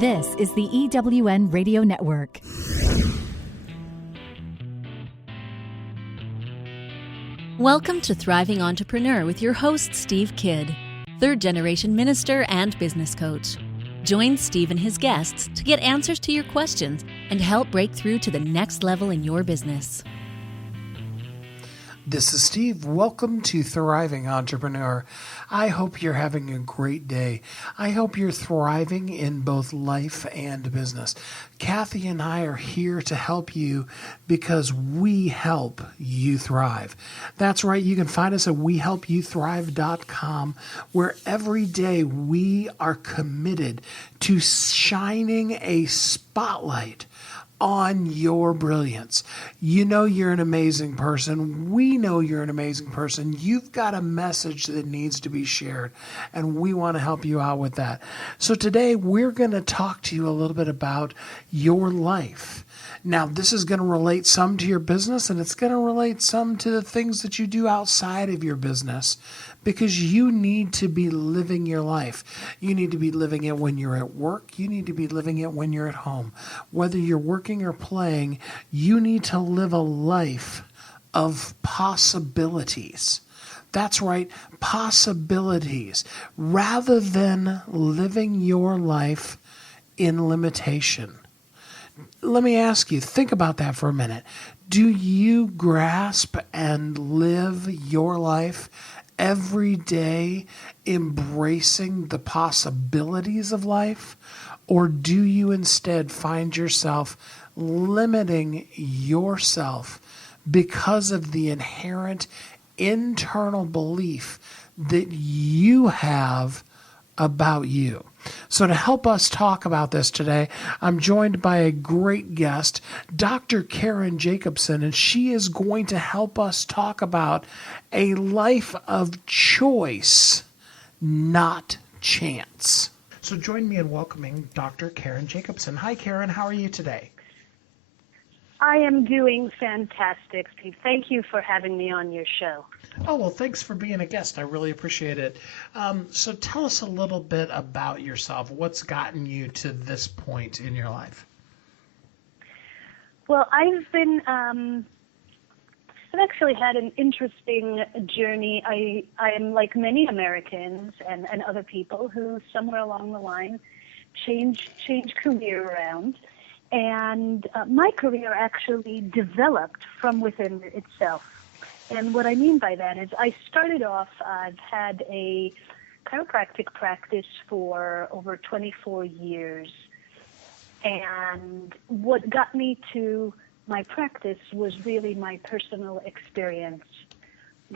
This is the EWN Radio Network. Welcome to Thriving Entrepreneur with your host, Steve Kidd, third-generation minister and business coach. Join Steve and his guests to get answers to your questions and help break through to the next level in your business. This is Steve. Welcome to Thriving Entrepreneur. I hope you're having a great day. I hope you're thriving in both life and business. Kathy and I are here to help you because we help you thrive. That's right. You can find us at wehelpyouthrive.com, where every day we are committed to shining a spotlight on your brilliance. You know you're an amazing person. We know you're an amazing person. You've got a message that needs to be shared, and we want to help you out with that. So today we're going to talk to you a little bit about your life. Now, this is going to relate some to your business, and it's going to relate some to the things that you do outside of your business, because you need to be living your life. You need to be living it when you're at work. You need to be living it when you're at home. Whether you're working or playing, you need to live a life of possibilities. That's right, possibilities, rather than living your life in limitation. Let me ask you, think about that for a minute. Do you grasp and live your life every day embracing the possibilities of life? Or do you instead find yourself limiting yourself because of the inherent internal belief that you have about you? So to help us talk about this today, I'm joined by a great guest, Dr. Karen Jacobson, and she is going to help us talk about a life of choice, not chance. So join me in welcoming Dr. Karen Jacobson. Hi, Karen. How are you today? I am doing fantastic, Steve. Thank you for having me on your show. Oh, well, thanks for being a guest. I really appreciate it. So tell us a little bit about yourself. What's gotten you to this point in your life? Well, I've actually had an interesting journey. I am like many Americans and other people who somewhere along the line change career around. And my career actually developed from within itself. And what I mean by that is I started off, I've had a chiropractic practice for over 24 years. And what got me to my practice was really my personal experience.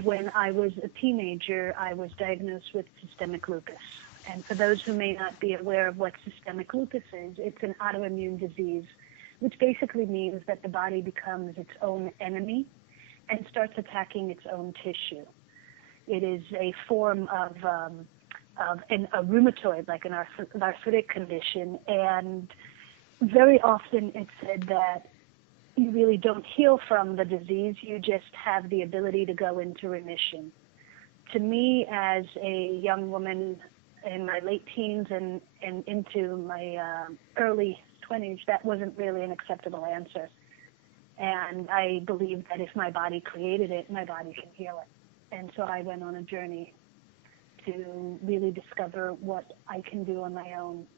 When I was a teenager, I was diagnosed with systemic lupus. And for those who may not be aware of what systemic lupus is, it's an autoimmune disease, which basically means that the body becomes its own enemy and starts attacking its own tissue. It is a form of a rheumatoid, like an arthritic condition, and very often it's said that you really don't heal from the disease, you just have the ability to go into remission. To me, as a young woman in my late teens and into my early 20s, that wasn't really an acceptable answer. And I believed that if my body created it, my body can heal it. And so I went on a journey to really discover what I can do on my own.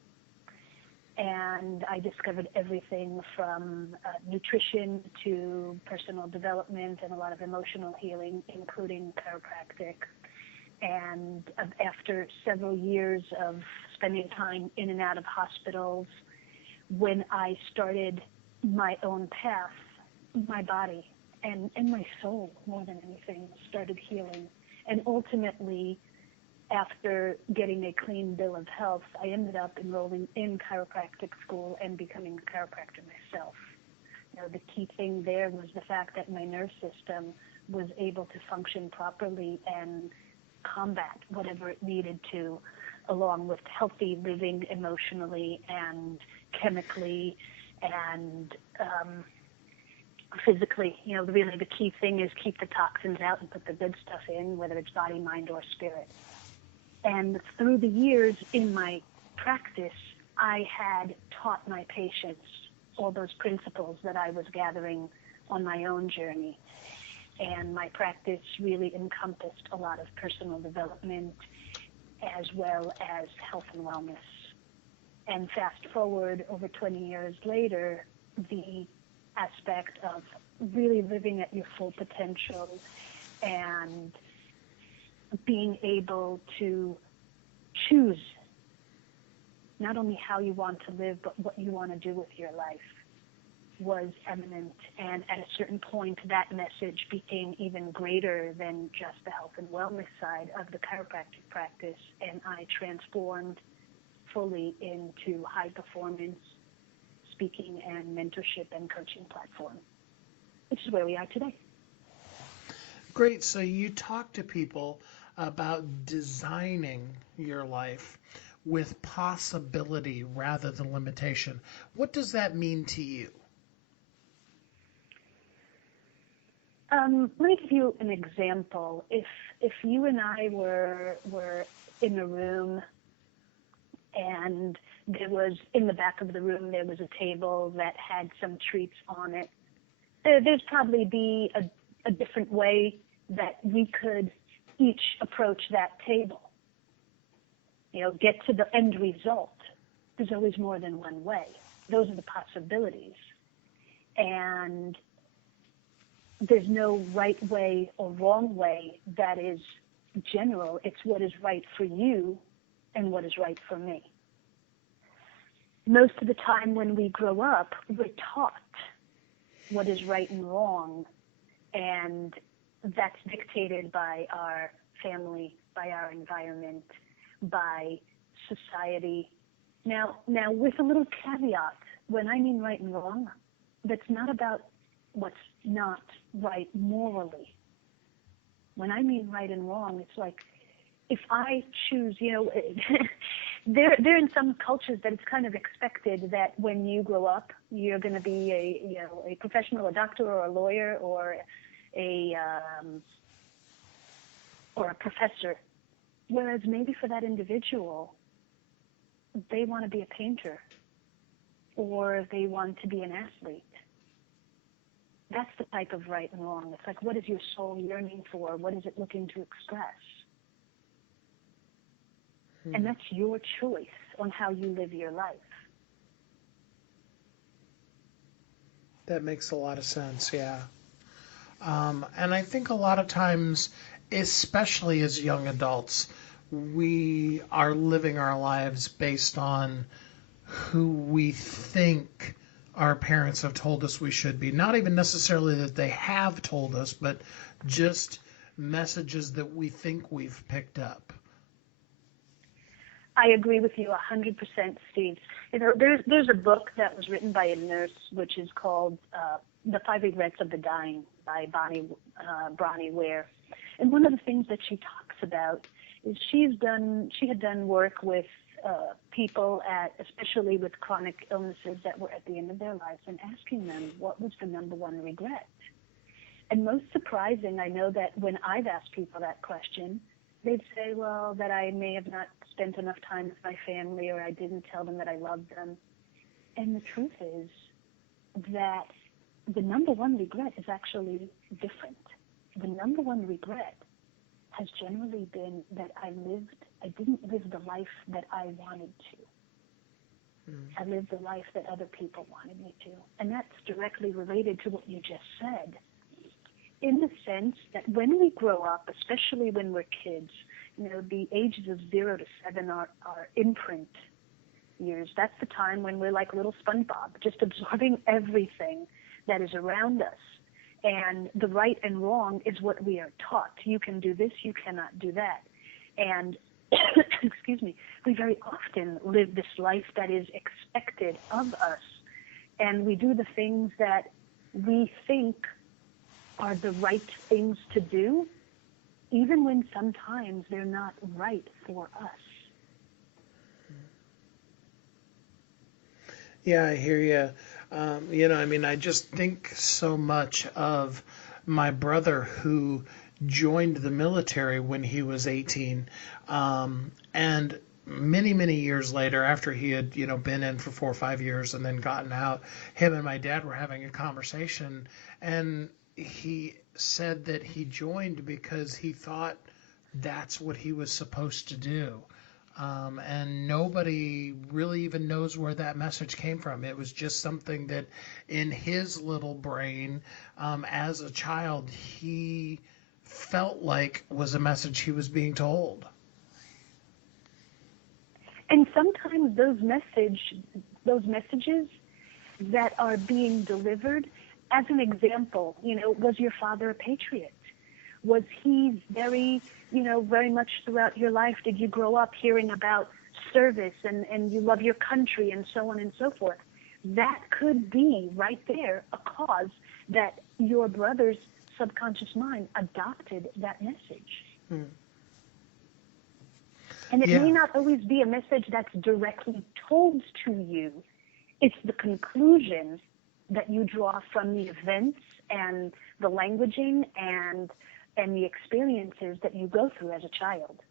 And I discovered everything from nutrition to personal development and a lot of emotional healing, including chiropractic. And after several years of spending time in and out of hospitals, when I started my own path, my body and my soul, more than anything, started healing. And ultimately, after getting a clean bill of health, I ended up enrolling in chiropractic school and becoming a chiropractor myself. You know, the key thing there was the fact that my nerve system was able to function properly and combat whatever it needed to, along with healthy living emotionally and chemically and physically. You know, really the key thing is keep the toxins out and put the good stuff in, whether it's body, mind, or spirit. And through the years in my practice, I had taught my patients all those principles that I was gathering on my own journey. And my practice really encompassed a lot of personal development as well as health and wellness. And fast forward over 20 years later, the aspect of really living at your full potential and being able to choose not only how you want to live, but what you want to do with your life was eminent. And at a certain point, that message became even greater than just the health and wellness side of the chiropractic practice, and I transformed fully into high performance speaking and mentorship and coaching platform, which is where we are today. Great. So you talk to people about designing your life with possibility rather than limitation. What does that mean to you? Let me give you an example. If you and I were in a room, and there was, in the back of the room, there was a table that had some treats on it, there's probably be a different way that we could each approach that table. Get to the end result. There's always more than one way. Those are the possibilities. And there's no right way or wrong way that is general. It's what is right for you and what is right for me. Most of the time when we grow up, we're taught what is right and wrong, and that's dictated by our family, by our environment, by society. Now with a little caveat, when I mean right and wrong, that's not about what's not right morally. When I mean right and wrong, it's like if I choose, there in some cultures that it's kind of expected that when you grow up, you're going to be a professional, a doctor or a lawyer or a professor. Whereas maybe for that individual, they want to be a painter or they want to be an athlete. That's the type of right and wrong. It's like, what is your soul yearning for? What is it looking to express? And that's your choice on how you live your life. That makes a lot of sense, yeah. And I think a lot of times, especially as young adults, we are living our lives based on who we think our parents have told us we should be. Not even necessarily that they have told us, but just messages that we think we've picked up. I agree with you 100%, Steve. There's a book that was written by a nurse, which is called The 5 Regrets of the Dying by Bronnie Ware. And one of the things that she talks about is she had done work with people especially with chronic illnesses that were at the end of their lives, and asking them what was the number one regret. And most surprising, I know that when I've asked people that question, they'd say, well, that I may have not spent enough time with my family, or I didn't tell them that I loved them. And the truth is that the number one regret is actually different. The number one regret has generally been that I didn't live the life that I wanted to. I lived the life that other people wanted me to. And that's directly related to what you just said, in the sense that when we grow up, especially when we're kids, the ages of 0 to 7 are imprint years. That's the time when we're like little SpongeBob, just absorbing everything that is around us. And the right and wrong is what we are taught. You can do this, you cannot do that. And, excuse me, we very often live this life that is expected of us. And we do the things that we think are the right things to do, even when sometimes they're not right for us. Yeah, I hear you. I just think so much of my brother who joined the military when he was 18. And many, many years later, after he had, been in for 4 or 5 years and then gotten out, him and my dad were having a conversation, and he said that he joined because he thought that's what he was supposed to do. And nobody really even knows where that message came from. It was just something that in his little brain, as a child, he felt like was a message he was being told. And sometimes those messages that are being delivered, as an example, was your father a patriot? Was he very much throughout your life, did you grow up hearing about service and you love your country and so on and so forth? That could be right there a cause that your brother's subconscious mind adopted that message. And it may not always be a message that's directly told to you. It's the conclusion that you draw from the events and the languaging and the experiences that you go through as a child.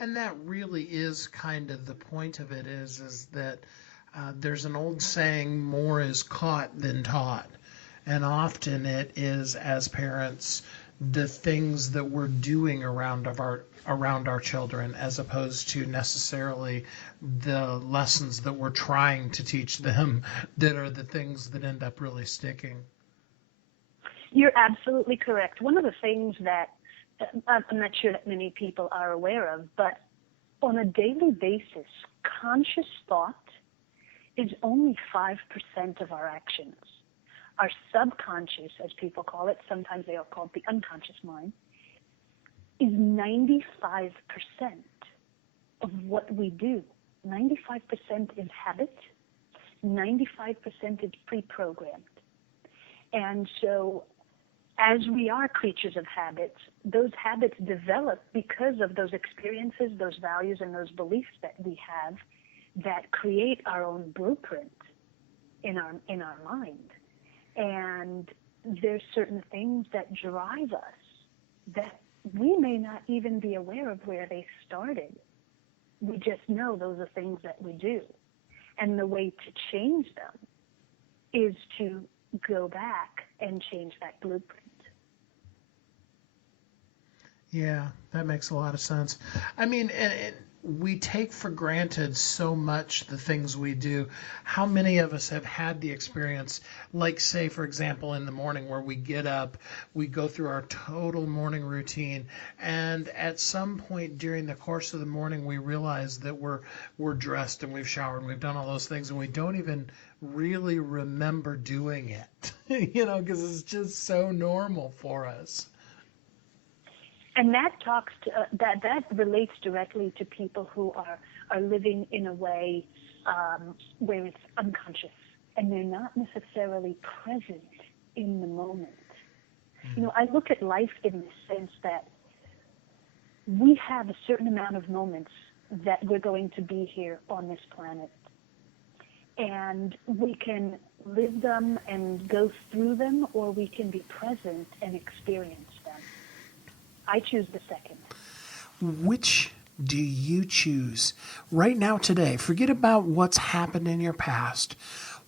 And that really is kind of the point of it is that there's an old saying, more is caught than taught. And often it is, as parents, the things that we're doing around our children, as opposed to necessarily the lessons that we're trying to teach them, that are the things that end up really sticking. You're absolutely correct. One of the things that I'm not sure that many people are aware of, but on a daily basis, conscious thought is only 5% of our actions. Our subconscious, as people call it, sometimes they are called the unconscious mind, is 95% of what we do. 95% is habit, 95% is pre-programmed. And so as we are creatures of habits, those habits develop because of those experiences, those values, and those beliefs that we have that create our own blueprint in our mind. And there's certain things that drive us that we may not even be aware of where they started. We just know those are things that we do. And the way to change them is to go back and change that blueprint. Yeah, that makes a lot of sense. I mean, and we take for granted so much the things we do. How many of us have had the experience, like, say, for example, in the morning where we get up, we go through our total morning routine, and at some point during the course of the morning, we realize that we're dressed and we've showered and we've done all those things, and we don't even really remember doing it, because it's just so normal for us. And that talks to, that relates directly to people who are living in a way where it's unconscious and they're not necessarily present in the moment. I look at life in the sense that we have a certain amount of moments that we're going to be here on this planet. And we can live them and go through them, or we can be present and experience them. I choose the second. Which do you choose right now, today? Forget about what's happened in your past.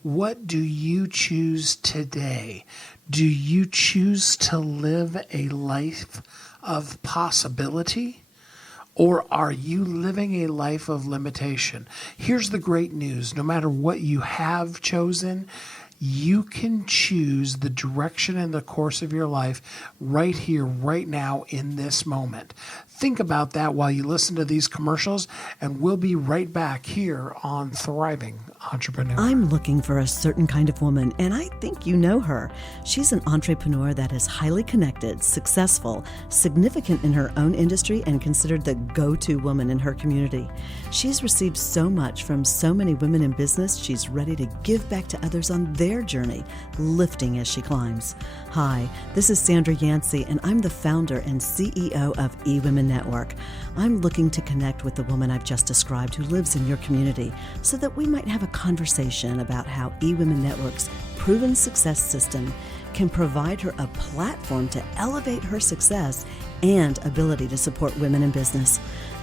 What do you choose today? Do you choose to live a life of possibility? Or are you living a life of limitation? Here's the great news. No matter what you have chosen, you can choose the direction and the course of your life right here, right now, in this moment. Think about that while you listen to these commercials, and we'll be right back here on Thriving Entrepreneur. I'm looking for a certain kind of woman, and I think you know her. She's an entrepreneur that is highly connected, successful, significant in her own industry, and considered the go-to woman in her community. She's received so much from so many women in business, she's ready to give back to others on their journey, lifting as she climbs. Hi, this is Sandra Yancey, and I'm the founder and CEO of eWomen Network. I'm looking to connect with the woman I've just described who lives in your community so that we might have a conversation about how eWomen Network's proven success system can provide her a platform to elevate her success and ability to support women in business.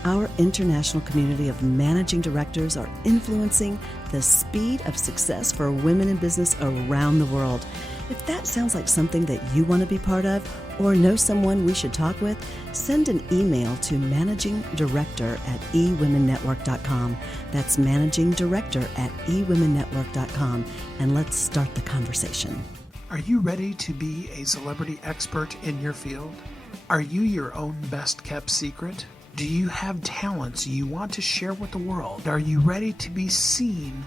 Our international community of managing directors are influencing the speed of success for women in business around the world. If that sounds like something that you want to be part of or know someone we should talk with, send an email to managingdirector@eWomenNetwork.com. That's managingdirector@eWomenNetwork.com, and let's start the conversation. Are you ready to be a celebrity expert in your field? Are you your own best-kept secret? Do you have talents you want to share with the world? Are you ready to be seen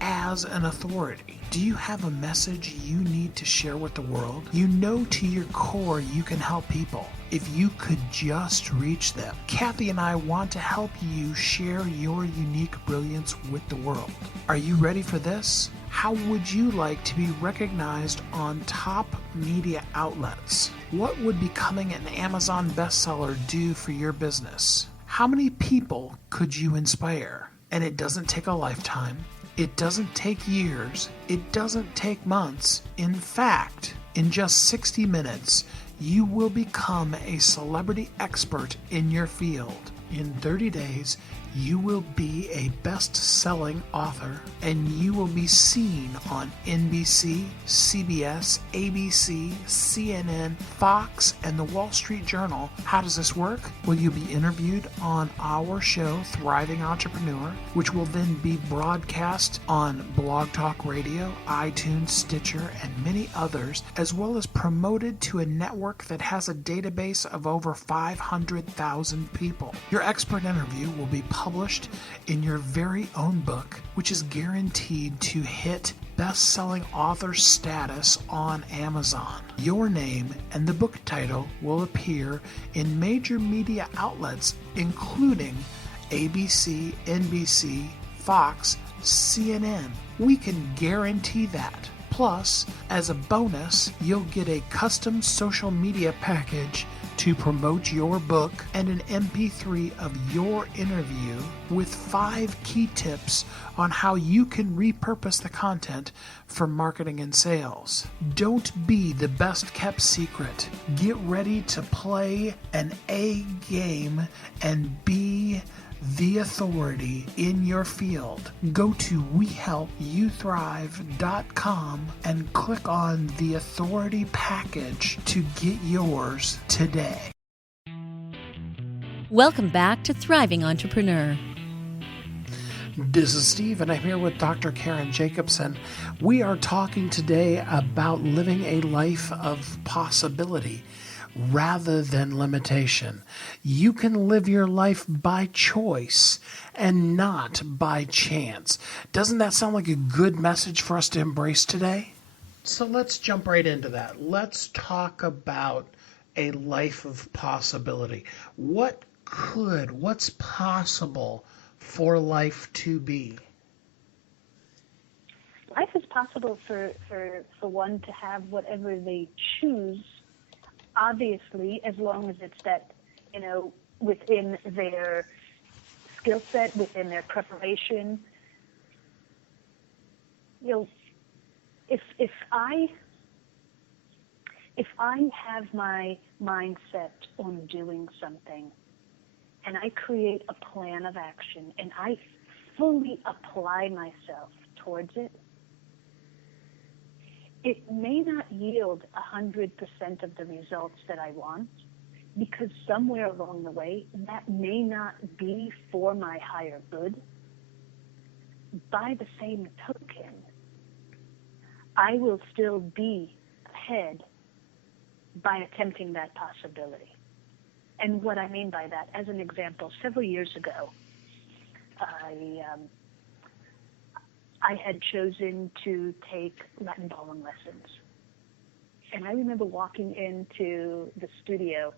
as an authority? Do you have a message you need to share with the world? You know to your core you can help people if you could just reach them. Kathy and I want to help you share your unique brilliance with the world. Are you ready for this? How would you like to be recognized on top media outlets? What would becoming an Amazon bestseller do for your business? How many people could you inspire? And it doesn't take a lifetime. It doesn't take years. It doesn't take months. In fact, in just 60 minutes, you will become a celebrity expert in your field. In 30 days, you will be a best-selling author, and you will be seen on NBC, CBS, ABC, CNN, Fox, and the Wall Street Journal. How does this work? Well, you'll be interviewed on our show, Thriving Entrepreneur, which will then be broadcast on Blog Talk Radio, iTunes, Stitcher, and many others, as well as promoted to a network that has a database of over 500,000 people. Your expert interview will be published in your very own book, which is guaranteed to hit best-selling author status on Amazon. Your name and the book title will appear in major media outlets, including ABC, NBC, Fox, CNN. We can guarantee that. Plus, as a bonus, you'll get a custom social media package to promote your book and an MP3 of your interview with 5 key tips on how you can repurpose the content for marketing and sales. Don't be the best kept secret. Get ready to play an A game and be the authority in your field. Go to WeHelpYouThrive.com and click on the authority package to get yours today. Welcome back to Thriving Entrepreneur. This is Steve, and I'm here with Dr. Karen Jacobson. We are talking today about living a life of possibility rather than limitation. You can live your life by choice and not by chance. Doesn't that sound like a good message for us to embrace today? So let's jump right into that. Let's talk about a life of possibility. What's possible for life to be? Life is possible for one to have whatever they choose, obviously, as long as it's that, within their skill set, within their preparation. If I have my mindset on doing something, and I create a plan of action, and I fully apply myself towards it, it may not yield 100% of the results that I want, because somewhere along the way, that may not be for my higher good. By the same token, I will still be ahead by attempting that possibility. And what I mean by that, as an example, several years ago, I had chosen to take Latin ballroom lessons. And I remember walking into the studio,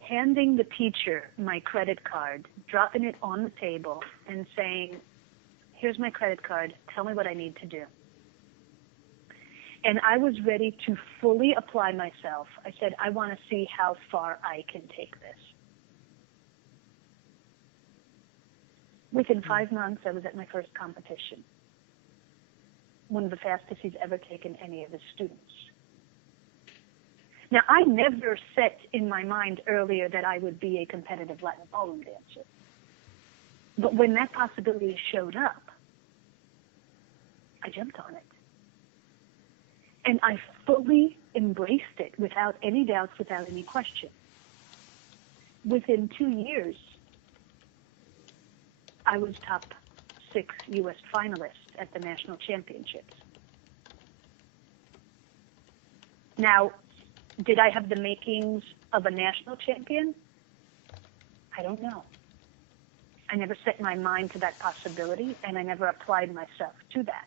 handing the teacher my credit card, dropping it on the table, and saying, "Here's my credit card, tell me what I need to do." And I was ready to fully apply myself. I said, I want to see how far I can take this. Within 5 months, I was at my first competition. One of the fastest he's ever taken any of his students. Now, I never set in my mind earlier that I would be a competitive Latin ballroom dancer. But when that possibility showed up, I jumped on it. And I fully embraced it without any doubts, without any question. Within 2 years, I was top 6 U.S. finalist at the national championships. Now, did I have the makings of a national champion? I don't know. I never set my mind to that possibility, and I never applied myself to that.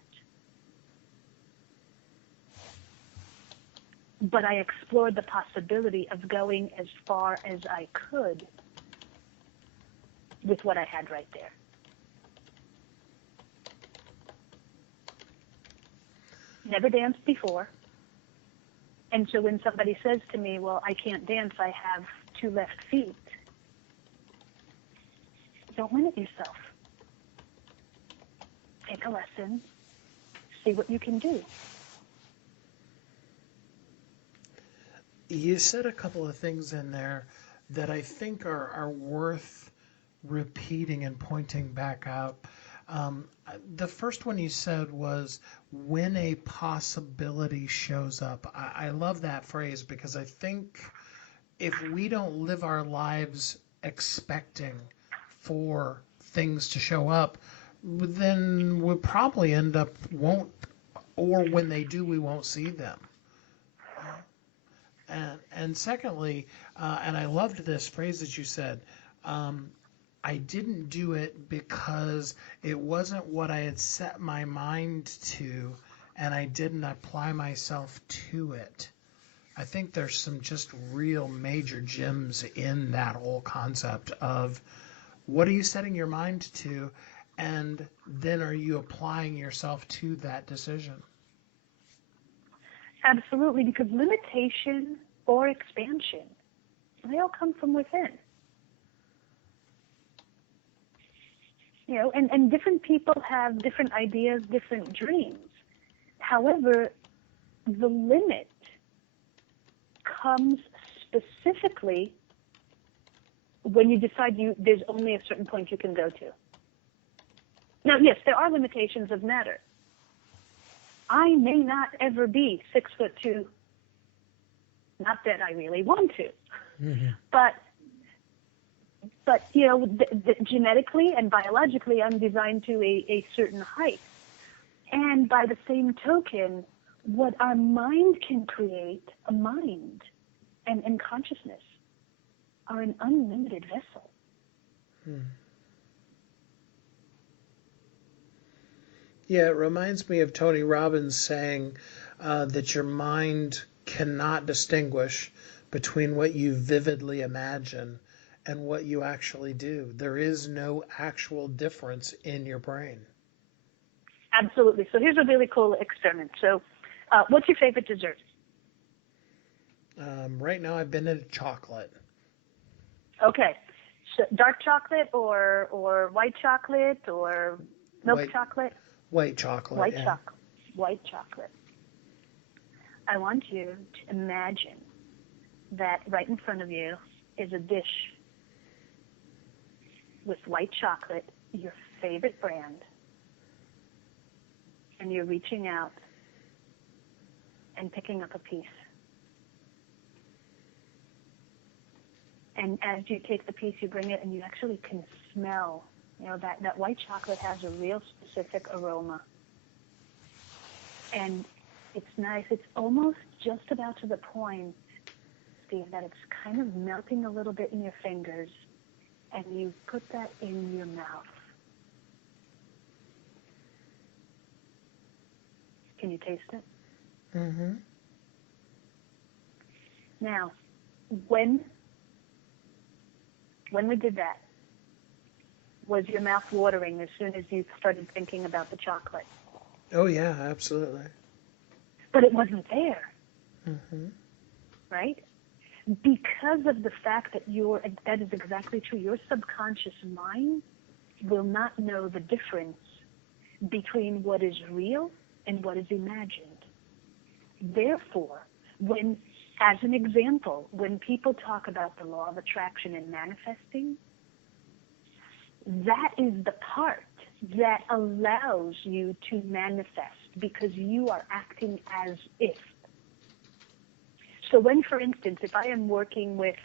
But I explored the possibility of going as far as I could with what I had right there. Never danced before. And so when somebody says to me, well, I can't dance, I have 2 left feet, don't limit yourself. Take a lesson, see what you can do. You said a couple of things in there that I think are worth repeating and pointing back out. The first one you said was when a possibility shows up. I love that phrase because I think if we don't live our lives expecting for things to show up, then we'll probably end up or when they do, we won't see them. And secondly, and I loved this phrase that you said, I didn't do it because it wasn't what I had set my mind to, and I didn't apply myself to it. I think there's some just real major gems in that whole concept of what are you setting your mind to, and then are you applying yourself to that decision? Absolutely, because limitation or expansion, they all come from within. You know, and different people have different ideas, different dreams. However, the limit comes specifically when you decide there's only a certain point you can go to. Now, yes, there are limitations of matter. I may not ever be 6'2", not that I really want to, but you know, genetically and biologically, I'm designed to a certain height. And by the same token, what our mind can create, a mind and consciousness, are an unlimited vessel. Yeah, it reminds me of Tony Robbins saying that your mind cannot distinguish between what you vividly imagine and what you actually do. There is no actual difference in your brain. Absolutely. So here's a really cool experiment. So what's your favorite dessert? Right now I've been into chocolate. Okay. So dark chocolate or white chocolate or milk chocolate? White chocolate. White chocolate. I want you to imagine that right in front of you is a dish with white chocolate, your favorite brand, and you're reaching out and picking up a piece. And as you take the piece, you bring it, and you actually can smell, you know, that white chocolate has a real specific aroma. And it's nice. It's almost just about to the point, Steve, that it's kind of melting a little bit in your fingers, and you put that in your mouth. Can you taste it? Mm-hmm. Now, when we did that, was your mouth watering as soon as you started thinking about the chocolate? Oh, yeah, absolutely. But it wasn't there, right? Because of the fact that that is exactly true. Your subconscious mind will not know the difference between what is real and what is imagined. Therefore, when As an example, when people talk about the law of attraction and manifesting, that is the part that allows you to manifest because you are acting as if. So when, for instance, if I am working with,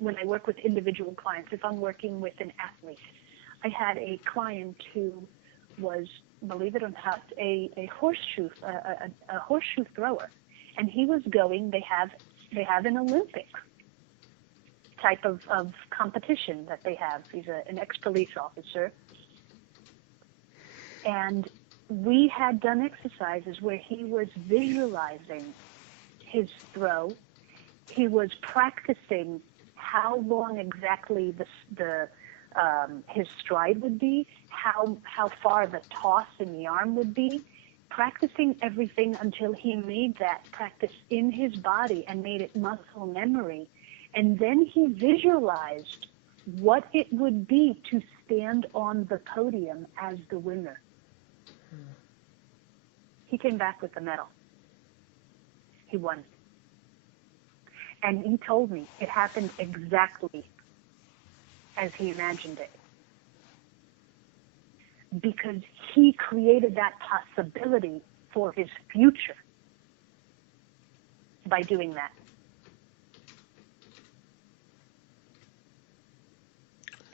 when I work with individual clients, if I'm working with an athlete, I had a client who was, believe it or not, a horseshoe thrower, and he was going. They have an Olympic type of competition that they have. He's an ex-police officer, and we had done exercises where he was visualizing his throw. He was practicing how long exactly his stride would be, how far the toss in the arm would be, practicing everything until he made that practice in his body and made it muscle memory. And then he visualized what it would be to stand on the podium as the winner. He came back with the medal. He won. And he told me it happened exactly as he imagined it. Because he created that possibility for his future by doing that.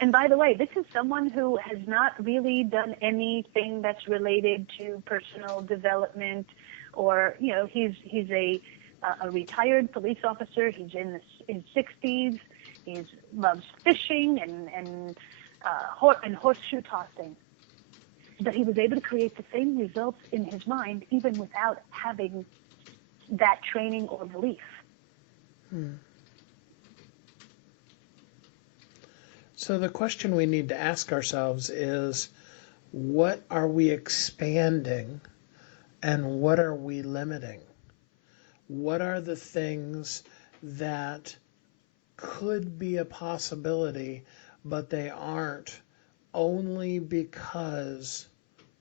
And by the way, this is someone who has not really done anything that's related to personal development, or, you know, he's a retired police officer. He's in his 60s. He loves fishing and horseshoe tossing. But he was able to create the same results in his mind, even without having that training or belief. So the question we need to ask ourselves is, what are we expanding and what are we limiting? What are the things that could be a possibility, but they aren't, only because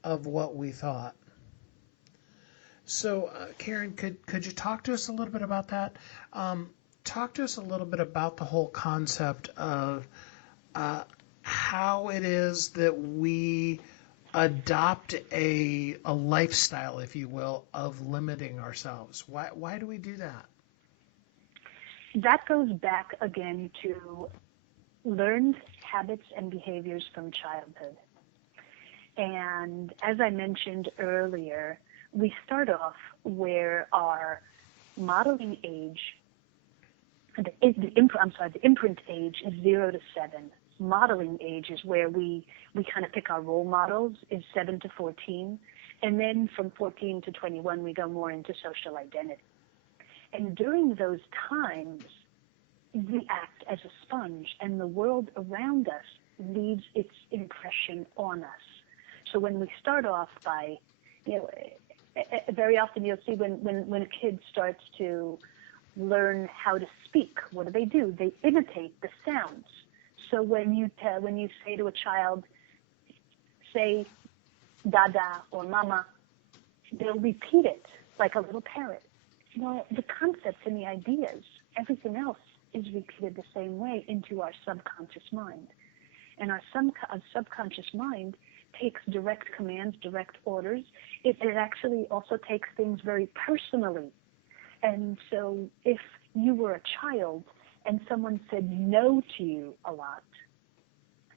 of what we thought? So, Karen, could you talk to us a little bit about that? Talk to us a little bit about the whole concept of how it is that we adopt a lifestyle, if you will, of limiting ourselves. Why do we do that? That goes back again to learned habits and behaviors from childhood. And as I mentioned earlier, we start off where our modeling age, the imprint age is 0 to 7. Modeling age is where we kind of pick our role models, is 7 to 14. And then from 14 to 21, we go more into social identity. And during those times, we act as a sponge, and the world around us leaves its impression on us. So when we start off by, very often you'll see when a kid starts to learn how to speak, what do? They imitate the sounds. So when you say to a child, say dada or mama, they'll repeat it like a little parrot. Well, the concepts and the ideas, everything else is repeated the same way into our subconscious mind. And our subconscious mind takes direct commands, direct orders. It actually also takes things very personally. And so if you were a child and someone said no to you a lot,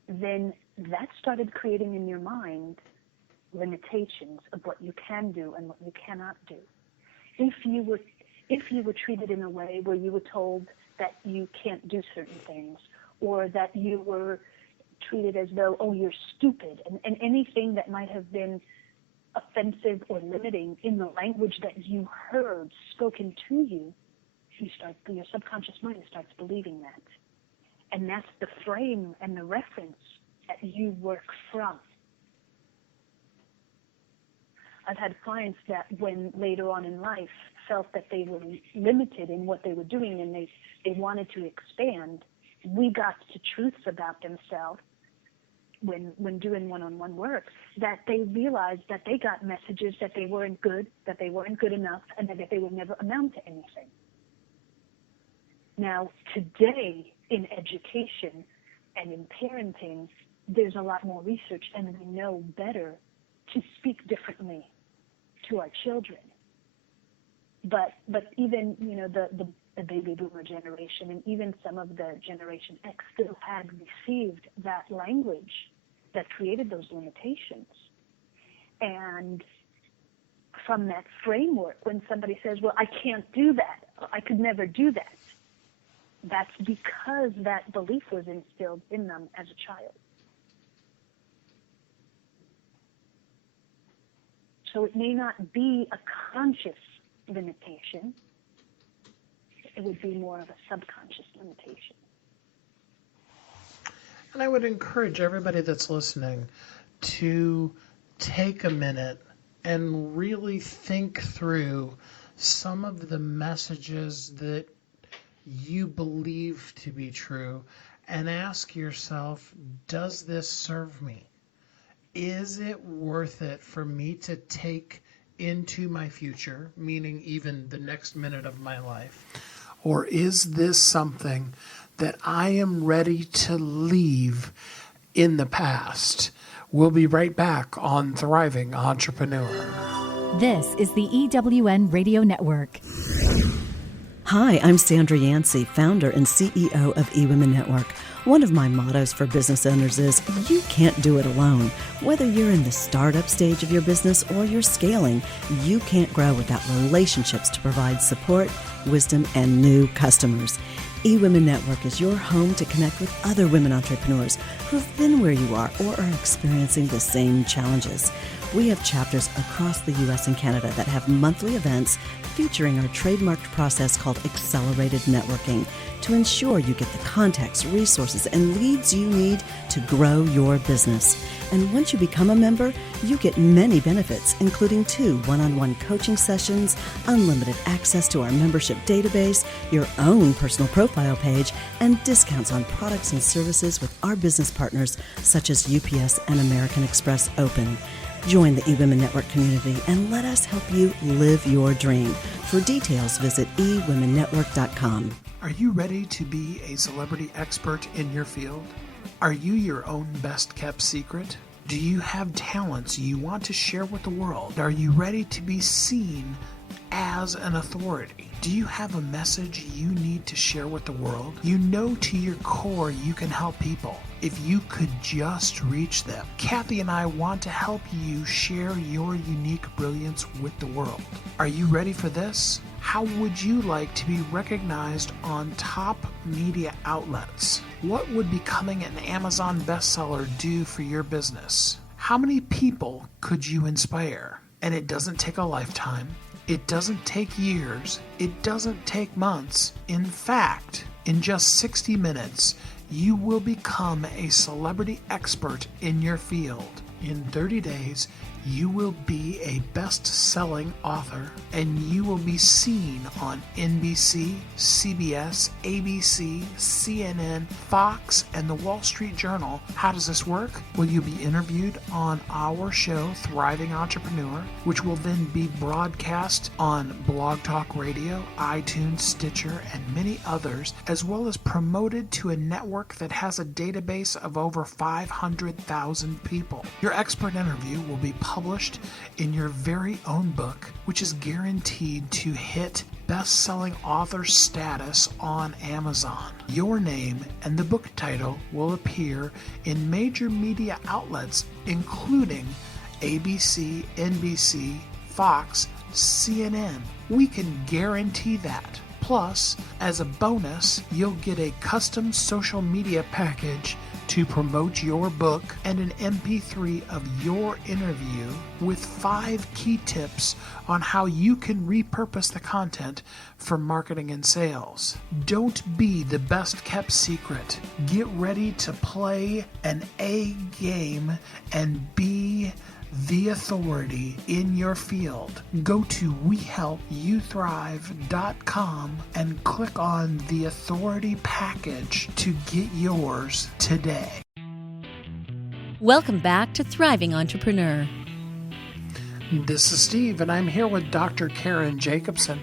then that started creating in your mind limitations of what you can do and what you cannot do. If you were treated in a way where you were told that you can't do certain things, or that you were treated as though, oh, you're stupid, and anything that might have been offensive or limiting in the language that you heard spoken to you, your subconscious mind starts believing that. And that's the frame and the reference that you work from. I've had clients that when later on in life felt that they were limited in what they were doing and they wanted to expand, we got to truths about themselves when doing one-on-one work, that they realized that they got messages that they weren't good enough, and that they would never amount to anything. Now, today in education and in parenting, there's a lot more research, and we know better to speak differently to our children. But even, the baby boomer generation and even some of the Generation X still had received that language that created those limitations. And from that framework, when somebody says, well, I can't do that, I could never do that, that's because that belief was instilled in them as a child. So it may not be a conscious limitation. It would be more of a subconscious limitation. And I would encourage everybody that's listening to take a minute and really think through some of the messages that you believe to be true and ask yourself, does this serve me? Is it worth it for me to take into my future, meaning even the next minute of my life? Or is this something that I am ready to leave in the past? We'll be right back on Thriving Entrepreneur. This is the EWN Radio Network. Hi, I'm Sandra Yancey, founder and CEO of eWomen Network. One of my mottos for business owners is, you can't do it alone. Whether you're in the startup stage of your business or you're scaling, you can't grow without relationships to provide support, wisdom, and new customers. eWomen Network is your home to connect with other women entrepreneurs who've been where you are or are experiencing the same challenges. We have chapters across the U.S. and Canada that have monthly events featuring our trademarked process called Accelerated Networking to ensure you get the context, resources, and leads you need to grow your business. And once you become a member, you get many benefits, including 2 one-on-one coaching sessions, unlimited access to our membership database, your own personal profile page, and discounts on products and services with our business partners such as UPS and American Express Open. Join the eWomen Network community and let us help you live your dream. For details, visit eWomenNetwork.com. Are you ready to be a celebrity expert in your field? Are you your own best-kept secret? Do you have talents you want to share with the world? Are you ready to be seen as an authority? Do you have a message you need to share with the world? You know to your core you can help people if you could just reach them. Kathy and I want to help you share your unique brilliance with the world. Are you ready for this? How would you like to be recognized on top media outlets? What would becoming an Amazon bestseller do for your business? How many people could you inspire? And it doesn't take a lifetime. It doesn't take years. It doesn't take months. In fact, in just 60 minutes, you will become a celebrity expert in your field. In 30 days, you will be a best-selling author, and you will be seen on NBC, CBS, ABC, CNN, Fox, and the Wall Street Journal. How does this work? Well, you'll be interviewed on our show, Thriving Entrepreneur, which will then be broadcast on Blog Talk Radio, iTunes, Stitcher, and many others, as well as promoted to a network that has a database of over 500,000 people. Your expert interview will be published in your very own book, which is guaranteed to hit best-selling author status on Amazon. Your name and the book title will appear in major media outlets, including ABC, NBC, Fox, CNN. We can guarantee that. Plus, as a bonus, you'll get a custom social media package to promote your book and an MP3 of your interview with 5 key tips on how you can repurpose the content for marketing and sales. Don't be the best kept secret. Get ready to play an A game and be the authority in your field. Go to WeHelpYouThrive.com and click on the authority package to get yours today. Welcome back to Thriving Entrepreneur. This is Steve, and I'm here with Dr. Karen Jacobson.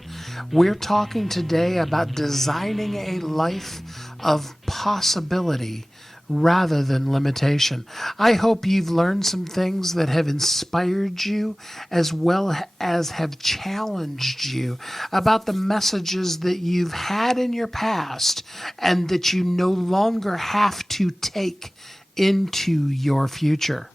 We're talking today about designing a life of possibility rather than limitation. I hope you've learned some things that have inspired you as well as have challenged you about the messages that you've had in your past and that you no longer have to take into your future.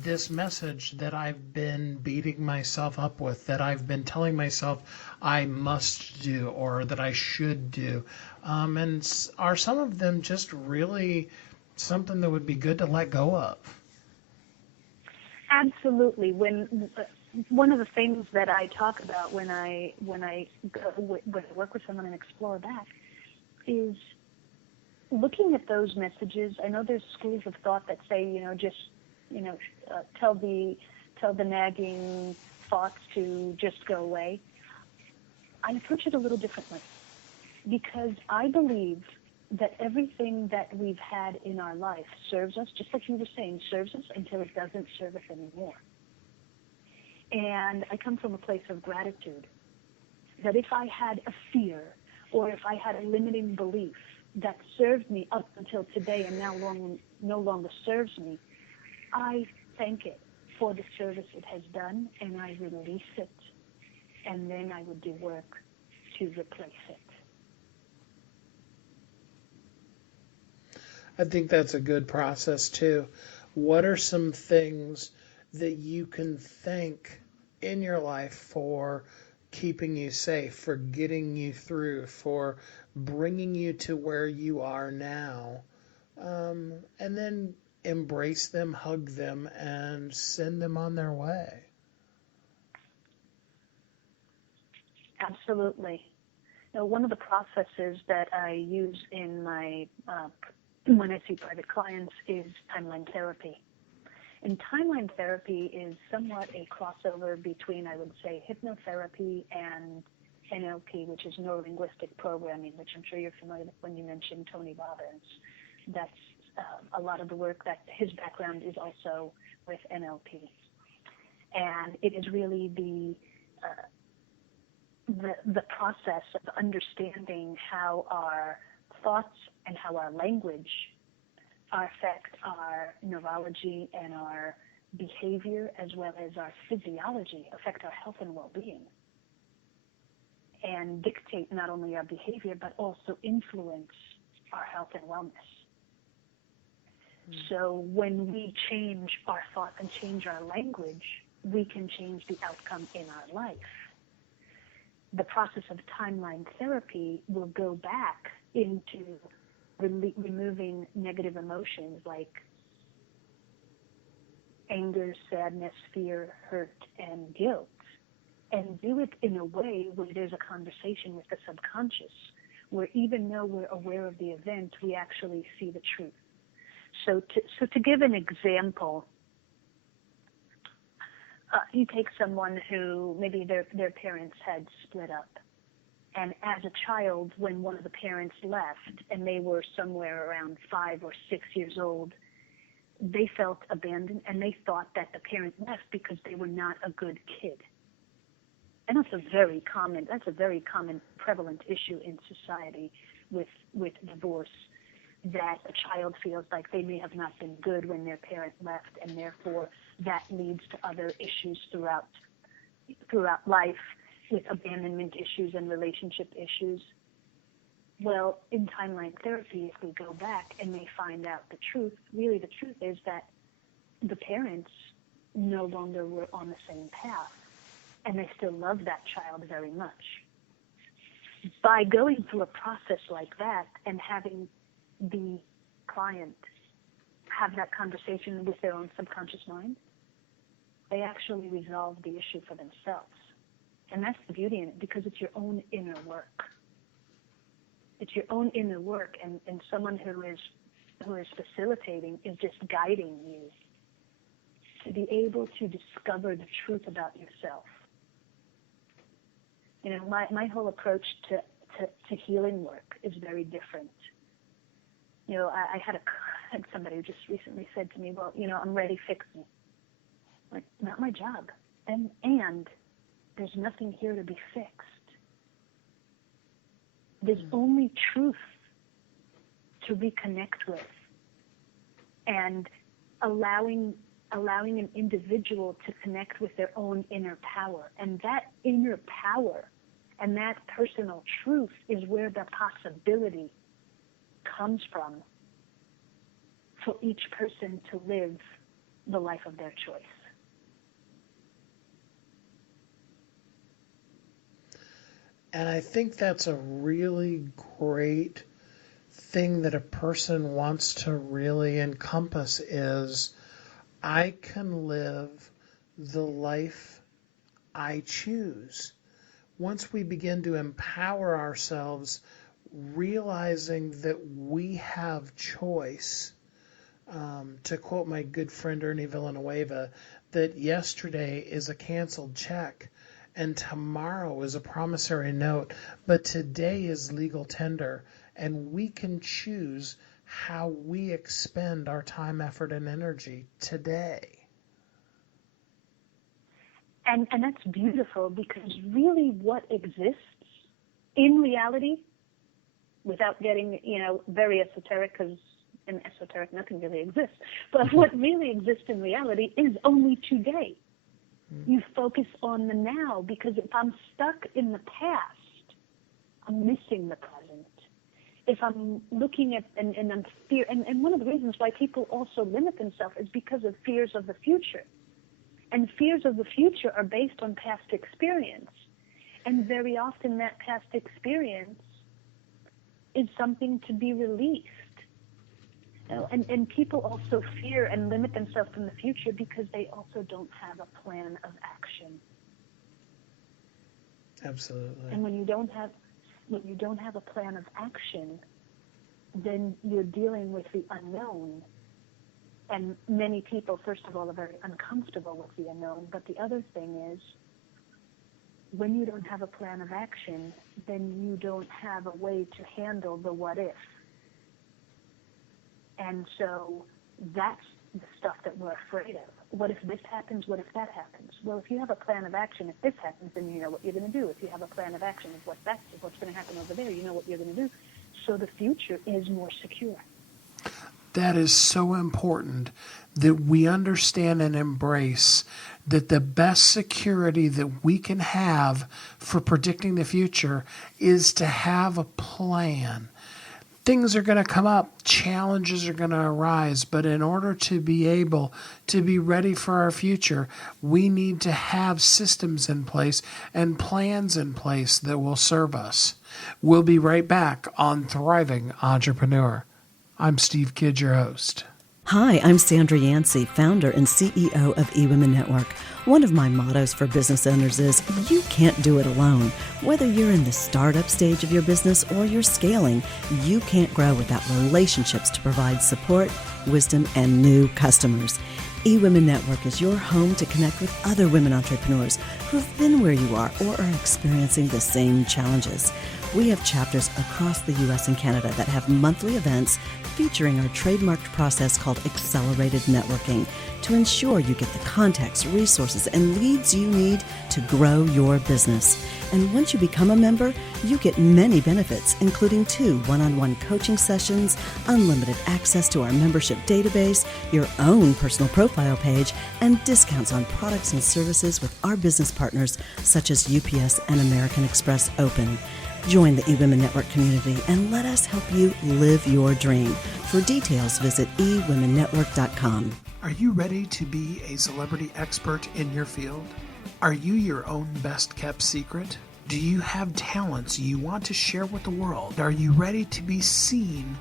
This message that I've been beating myself up with, that I've been telling myself I must do or that I should do, and are some of them just really something that would be good to let go of? Absolutely. When one of the things that I talk about when I work with someone and explore that is looking at those messages. I know there's schools of thought that say, tell the nagging thoughts to just go away. I approach it a little differently because I believe that everything that we've had in our life serves us, just like you were saying, serves us until it doesn't serve us anymore. And I come from a place of gratitude that if I had a fear or if I had a limiting belief that served me up until today and now no longer serves me, I thank it for the service it has done, and I release it, and then I would do work to replace it. I think that's a good process too. What are some things that you can thank in your life for keeping you safe, for getting you through, for bringing you to where you are now? And then embrace them, hug them, and send them on their way. Absolutely. Now, one of the processes that I use in my when I see private clients is timeline therapy. And timeline therapy is somewhat a crossover between, I would say, hypnotherapy and NLP, which is neuro-linguistic programming, which I'm sure you're familiar with when you mentioned Tony Robbins. That's a lot of the work that his background is also with NLP. And it is really the process of understanding how our thoughts and how our language affect our neurology and our behavior, as well as our physiology, affect our health and well-being, and dictate not only our behavior but also influence our health and wellness. So when we change our thought and change our language, we can change the outcome in our life. The process of timeline therapy will go back into removing negative emotions like anger, sadness, fear, hurt, and guilt, and do it in a way where there's a conversation with the subconscious, where even though we're aware of the event, we actually see the truth. So to give an example, you take someone who maybe their parents had split up. And as a child, when one of the parents left and they were somewhere around 5 or 6 years old, they felt abandoned and they thought that the parent left because they were not a good kid. And that's a very common, prevalent issue in society with divorce, that a child feels like they may have not been good when their parent left, and therefore that leads to other issues throughout life, with abandonment issues and relationship issues. Well, in timeline therapy, if we go back and they find out the truth, really the truth is that the parents no longer were on the same path, and they still love that child very much. By going through a process like that and having the client have that conversation with their own subconscious mind, they actually resolve the issue for themselves. And that's the beauty in it, because it's your own inner work. It's your own inner work, and someone who is facilitating is just guiding you to be able to discover the truth about yourself. You know, my whole approach to healing work is very different. You know, I had somebody who just recently said to me, well, you know, I'm ready, fix me. Like, not my job. And there's nothing here to be fixed. There's only truth to reconnect with, and allowing an individual to connect with their own inner power. And that inner power and that personal truth is where the possibility comes from for each person to live the life of their choice. And I think that's a really great thing that a person wants to really encompass is, I can live the life I choose. Once we begin to empower ourselves, realizing that we have choice, to quote my good friend Ernie Villanueva, that yesterday is a canceled check and tomorrow is a promissory note, but today is legal tender, and we can choose how we expend our time, effort, and energy today. And that's beautiful, because really what exists in reality, without getting, very esoteric, because in esoteric nothing really exists, but what really exists in reality is only today. You focus on the now, because if I'm stuck in the past, I'm missing the present. If I'm looking at, and I'm fear, and one of the reasons why people also limit themselves is because of fears of the future. And fears of the future are based on past experience. And very often that past experience is something to be released. And people also fear and limit themselves from the future because they also don't have a plan of action. Absolutely. And when you don't have a plan of action, then you're dealing with the unknown. And many people, first of all, are very uncomfortable with the unknown. But the other thing is, when you don't have a plan of action, then you don't have a way to handle the what if. And so that's the stuff that we're afraid of. What if this happens? What if that happens? Well, if you have a plan of action, if this happens, then you know what you're going to do. If you have a plan of action of what's going to happen over there, you know what you're going to do. So the future is more secure. That is so important, that we understand and embrace that the best security that we can have for predicting the future is to have a plan. Things are going to come up, challenges are going to arise, but in order to be able to be ready for our future, we need to have systems in place and plans in place that will serve us. We'll be right back on Thriving Entrepreneur. I'm Steve Kidd, your host. Hi, I'm Sandra Yancey, founder and CEO of eWomen Network. One of my mottos for business owners is, you can't do it alone. Whether you're in the startup stage of your business or you're scaling, you can't grow without relationships to provide support, wisdom, and new customers. eWomen Network is your home to connect with other women entrepreneurs who've been where you are or are experiencing the same challenges. We have chapters across the U.S. and Canada that have monthly events featuring our trademarked process called Accelerated Networking to ensure you get the context, resources, and leads you need to grow your business. And once you become a member, you get many benefits, including 2 one-on-one coaching sessions, unlimited access to our membership database, your own personal profile page, and discounts on products and services with our business partners such as UPS and American Express Open. Join the eWomen Network community and let us help you live your dream. For details, visit eWomenNetwork.com. Are you ready to be a celebrity expert in your field? Are you your own best-kept secret? Do you have talents you want to share with the world? Are you ready to be seen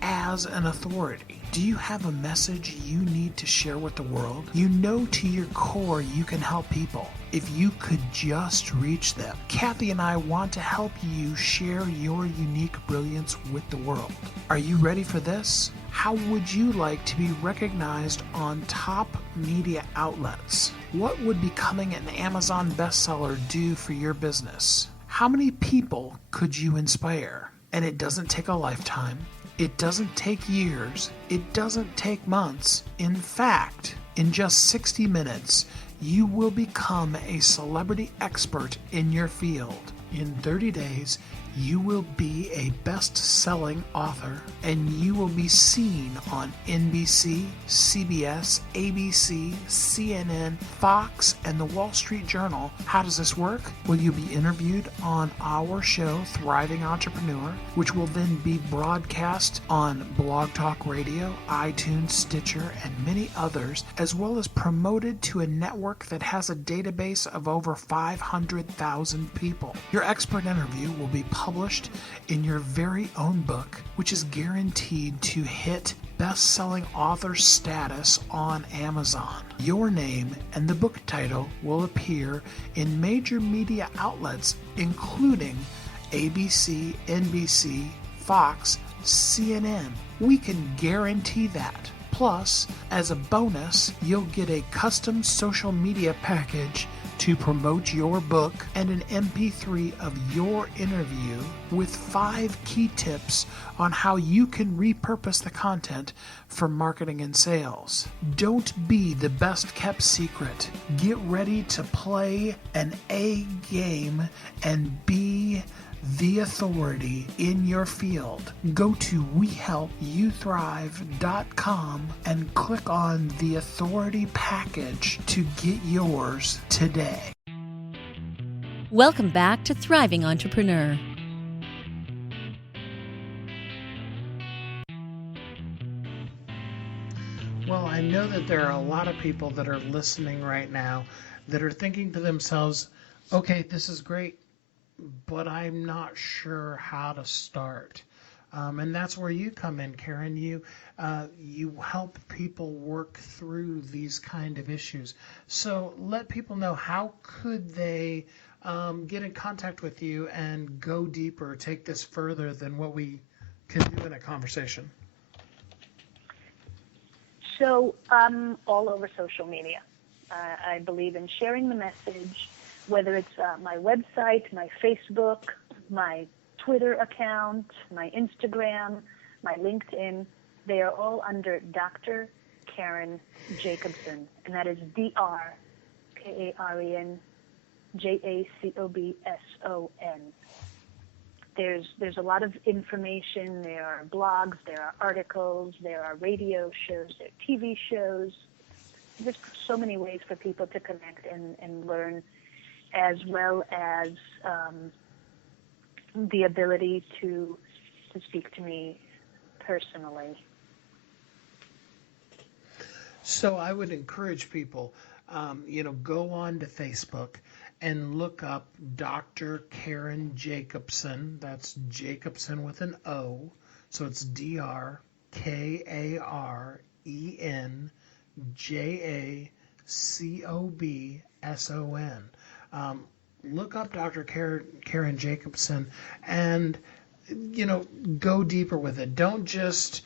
as an authority? Do you have a message you need to share with the world? You know to your core you can help people if you could just reach them. Kathy and I want to help you share your unique brilliance with the world. Are you ready for this? How would you like to be recognized on top media outlets? What would becoming an Amazon bestseller do for your business? How many people could you inspire? And it doesn't take a lifetime. It doesn't take years. It doesn't take months. In fact, In just 60 minutes, you will become a celebrity expert in your field. In 30 days, you will be a best-selling author, and you will be seen on NBC, CBS, ABC, CNN, Fox, and the Wall Street Journal. How does this work? Well, you'll be interviewed on our show, Thriving Entrepreneur, which will then be broadcast on Blog Talk Radio, iTunes, Stitcher, and many others, as well as promoted to a network that has a database of over 500,000 people. Your expert interview will be published in your very own book, which is guaranteed to hit best-selling author status on Amazon. Your name and the book title will appear in major media outlets, including ABC, NBC, Fox, CNN. We can guarantee that. Plus, as a bonus, you'll get a custom social media package to promote your book and an MP3 of your interview with 5 key tips on how you can repurpose the content for marketing and sales. Don't be the best kept secret. Get ready to play an A game and be the authority in your field. Go to WeHelpYouThrive.com and click on the authority package to get yours today. Welcome back to Thriving Entrepreneur. Well, I know that there are a lot of people that are listening right now that are thinking to themselves, okay, this is great, but I'm not sure how to start. And that's where you come in, Karen. You help people work through these kind of issues. So let people know, how could they get in contact with you and go deeper, take this further than what we can do in a conversation? So I'm all over social media. I believe in sharing the message, whether it's my website, my Facebook, my Twitter account, my Instagram, my LinkedIn. They are all under Dr. Karen Jacobson, and that is DrKarenJacobson. There's a lot of information. There are blogs, there are articles, there are radio shows, there are TV shows. There's so many ways for people to connect and learn, as well as the ability to speak to me personally. So I would encourage people, go on to Facebook and look up Dr. Karen Jacobson. That's Jacobson with an O. So it's DrKarenJacobson. Look up Dr. Karen Jacobson and, go deeper with it. Don't just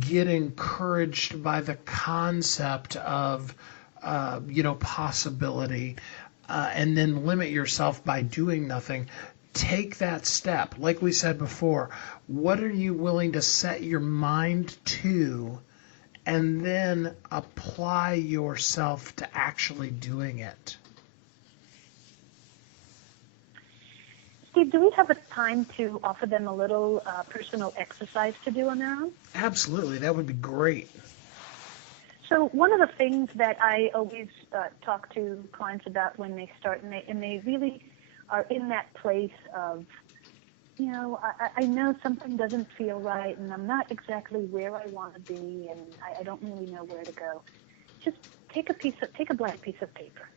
get encouraged by the concept of, possibility, and then limit yourself by doing nothing. Take that step. Like we said before, what are you willing to set your mind to, and then apply yourself to actually doing it? Steve, do we have a time to offer them a little personal exercise to do on their own? Absolutely. That would be great. So one of the things that I always talk to clients about when they start, and they really are in that place of, I know something doesn't feel right, and I'm not exactly where I want to be, and I don't really know where to go. Just take a blank piece of paper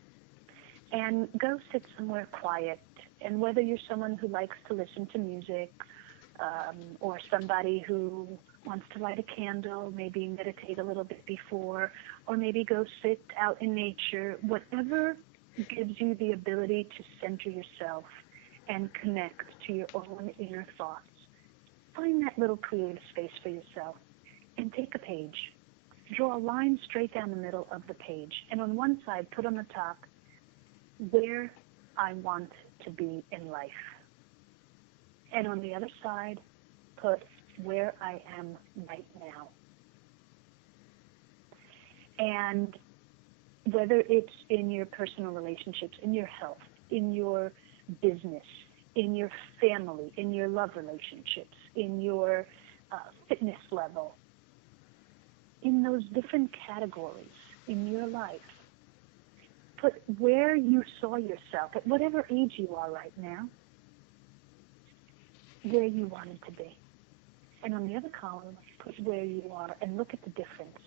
and go sit somewhere quiet. And whether you're someone who likes to listen to music, or somebody who wants to light a candle, maybe meditate a little bit before, or maybe go sit out in nature, whatever gives you the ability to center yourself and connect to your own inner thoughts. Find that little creative space for yourself and take a page. Draw a line straight down the middle of the page, and on one side put on the top where I want to be in life. And on the other side, put where I am right now. And whether it's in your personal relationships, in your health, in your business, in your family, in your love relationships, in your fitness level, in those different categories in your life. Put where you saw yourself, at whatever age you are right now, where you wanted to be. And on the other column, put where you are and look at the difference.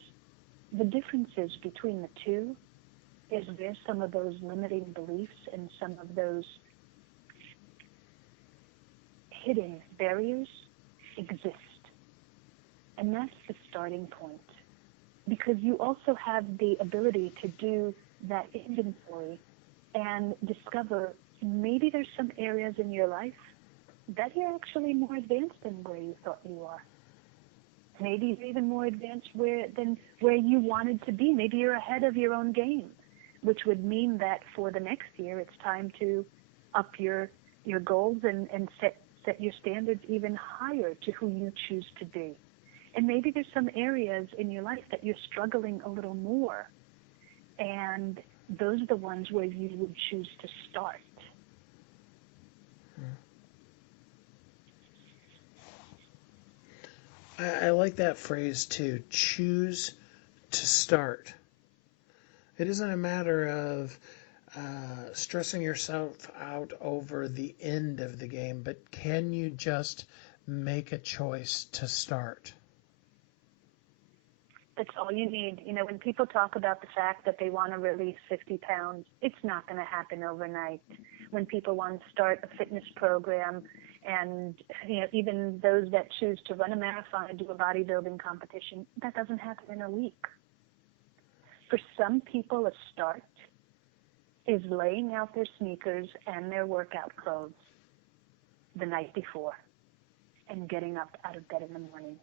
The differences between the two is where some of those limiting beliefs and some of those hidden barriers exist. And that's the starting point. Because you also have the ability to do that inventory and discover maybe there's some areas in your life that you're actually more advanced than where you thought you are. Maybe you're even more advanced than where you wanted to be. Maybe you're ahead of your own game, which would mean that for the next year it's time to up your goals and set your standards even higher to who you choose to be. And maybe there's some areas in your life that you're struggling a little more, and those are the ones where you would choose to start. I like that phrase too, choose to start. It isn't a matter of stressing yourself out over the end of the game, but can you just make a choice to start? That's all you need. You know, when people talk about the fact that they want to release 50 pounds, it's not going to happen overnight. When people want to start a fitness program, and even those that choose to run a marathon and do a bodybuilding competition, that doesn't happen in a week. For some people, a start is laying out their sneakers and their workout clothes the night before and getting up out of bed in the morning.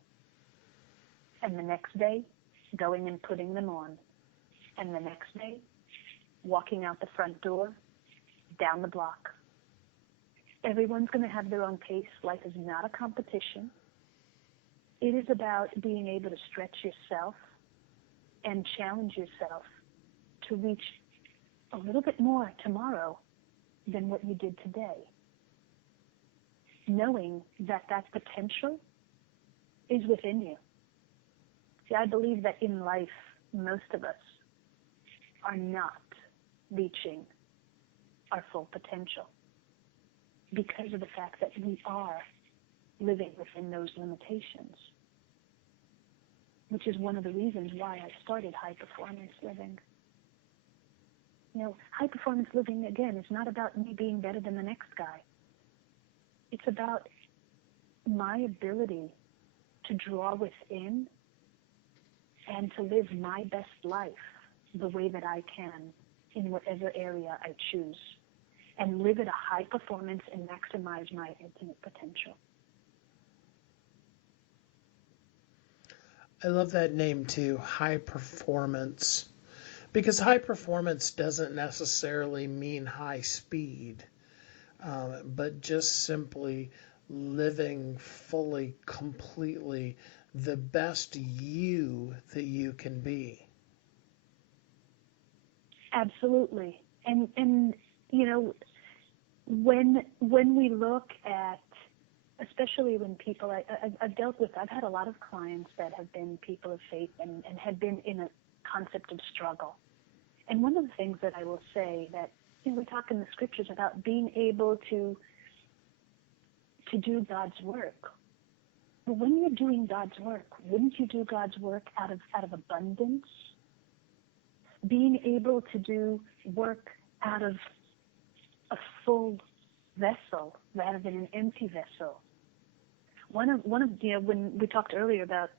And the next day, going and putting them on. And the next day, walking out the front door, down the block. Everyone's going to have their own pace. Life is not a competition. It is about being able to stretch yourself and challenge yourself to reach a little bit more tomorrow than what you did today. Knowing that that potential is within you. See, I believe that in life, most of us are not reaching our full potential because of the fact that we are living within those limitations, which is one of the reasons why I started high performance living. You know, high performance living, again, is not about me being better than the next guy. It's about my ability to draw within and to live my best life the way that I can in whatever area I choose, and live at a high performance and maximize my ultimate potential. I love that name too, high performance, because high performance doesn't necessarily mean high speed, but just simply living fully, completely the best you that you can be. Absolutely. And you know, when we look at, especially when people, I've had a lot of clients that have been people of faith and had been in a concept of struggle. And one of the things that I will say that, we talk in the scriptures about being able to do God's work. But when you're doing God's work, wouldn't you do God's work out of abundance? Being able to do work out of a full vessel rather than an empty vessel. One of when we talked earlier about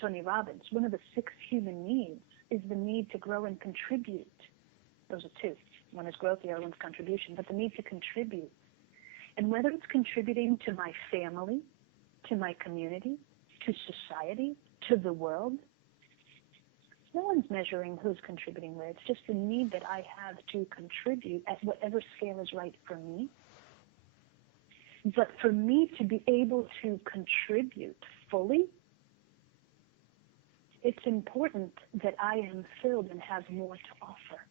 Tony Robbins, one of the 6 human needs is the need to grow and contribute. Those are 2. One is growth, the other one's contribution, but the need to contribute. And whether it's contributing to my family, to my community, to society, to the world, no one's measuring who's contributing where. It's just the need that I have to contribute at whatever scale is right for me. But for me to be able to contribute fully, it's important that I am filled and have more to offer.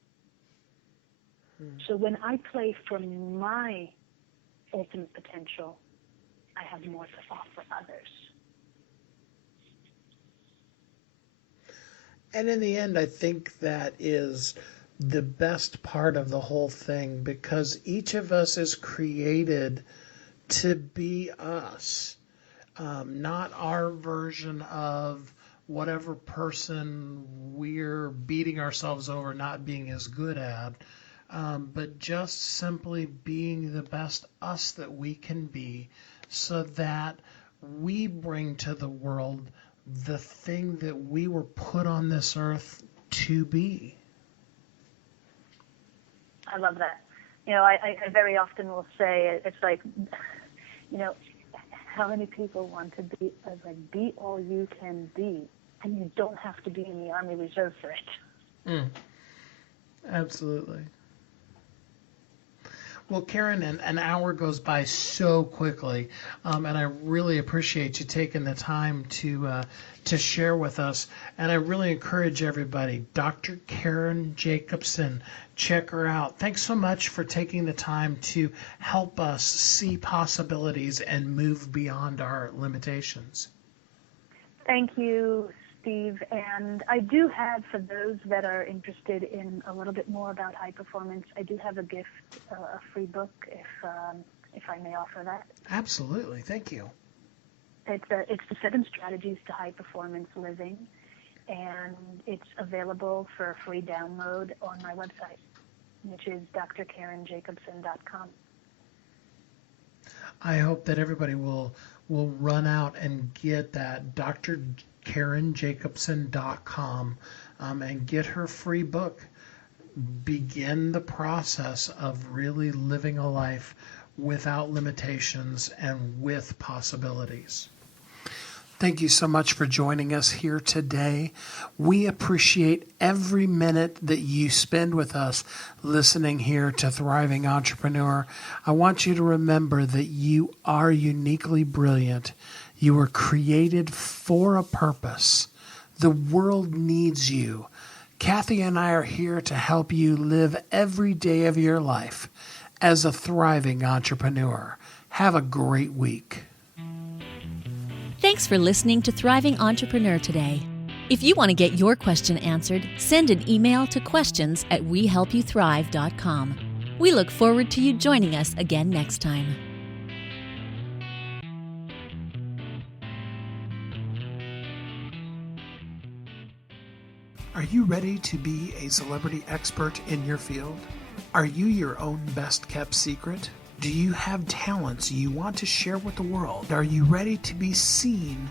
So when I play from my ultimate potential, I have more to offer others. And in the end, I think that is the best part of the whole thing, because each of us is created to be us, not our version of whatever person we're beating ourselves over not being as good at, but just simply being the best us that we can be, so that we bring to the world the thing that we were put on this earth to be. I love that. I very often will say, it's like, how many people want to be all you can be, and you don't have to be in the Army Reserve for it. Absolutely. Well, Karen, an hour goes by so quickly, and I really appreciate you taking the time to share with us. And I really encourage everybody, Dr. Karen Jacobson, check her out. Thanks so much for taking the time to help us see possibilities and move beyond our limitations. Thank you, Steve. And I do have, for those that are interested in a little bit more about high performance, I do have a gift, a free book, if I may offer that. Absolutely. Thank you. It's the 7 Strategies to High Performance Living, and it's available for a free download on my website, which is drkarenjacobson.com. I hope that everybody will run out and get that, drkarenjacobson.com, and get her free book. Begin the process of really living a life without limitations and with possibilities. Thank you so much for joining us here today. We appreciate every minute that you spend with us listening here to Thriving Entrepreneur. I want you to remember that you are uniquely brilliant. You were created for a purpose. The world needs you. Kathy and I are here to help you live every day of your life as a thriving entrepreneur. Have a great week. Thanks for listening to Thriving Entrepreneur today. If you want to get your question answered, send an email to questions@wehelpyouthrive.com. We look forward to you joining us again next time. Are you ready to be a celebrity expert in your field? Are you your own best-kept secret? Do you have talents you want to share with the world? Are you ready to be seen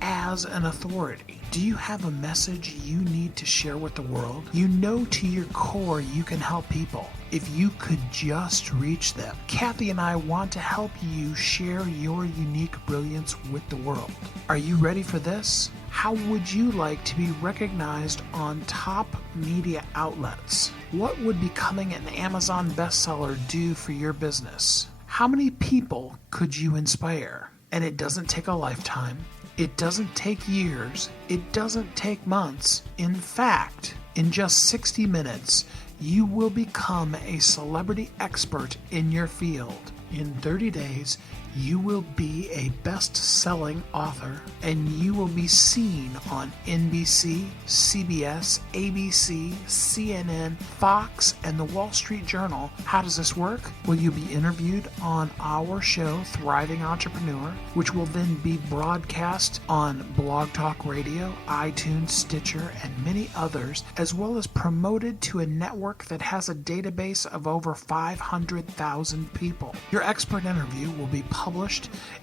as an authority? Do you have a message you need to share with the world? You know to your core you can help people if you could just reach them. Kathy and I want to help you share your unique brilliance with the world. Are you ready for this? How would you like to be recognized on top media outlets? What would becoming an Amazon bestseller do for your business? How many people could you inspire? And it doesn't take a lifetime. It doesn't take years. It doesn't take months. In fact, in just 60 minutes, you will become a celebrity expert in your field. In 30 days, you will be a best-selling author, and you will be seen on NBC, CBS, ABC, CNN, Fox, and the Wall Street Journal. How does this work? Well, you'll be interviewed on our show, Thriving Entrepreneur, which will then be broadcast on Blog Talk Radio, iTunes, Stitcher, and many others, as well as promoted to a network that has a database of over 500,000 people. Your expert interview will be published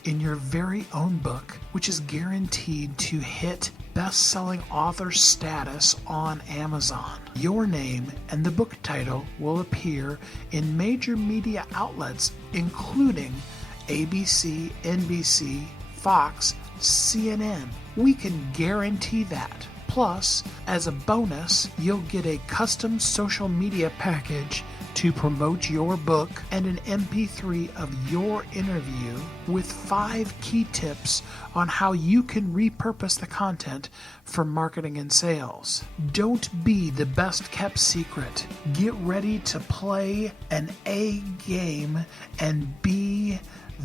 in your very own book, which is guaranteed to hit best-selling author status on Amazon. Your name and the book title will appear in major media outlets, including ABC, NBC, Fox, CNN. We can guarantee that. Plus, as a bonus, you'll get a custom social media package to promote your book and an MP3 of your interview with 5 key tips on how you can repurpose the content for marketing and sales. Don't be the best kept secret. Get ready to play an A game and be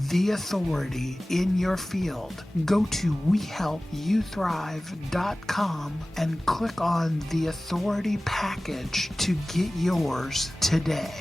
the authority in your field. Go to WeHelpYouThrive.com and click on the authority package to get yours today.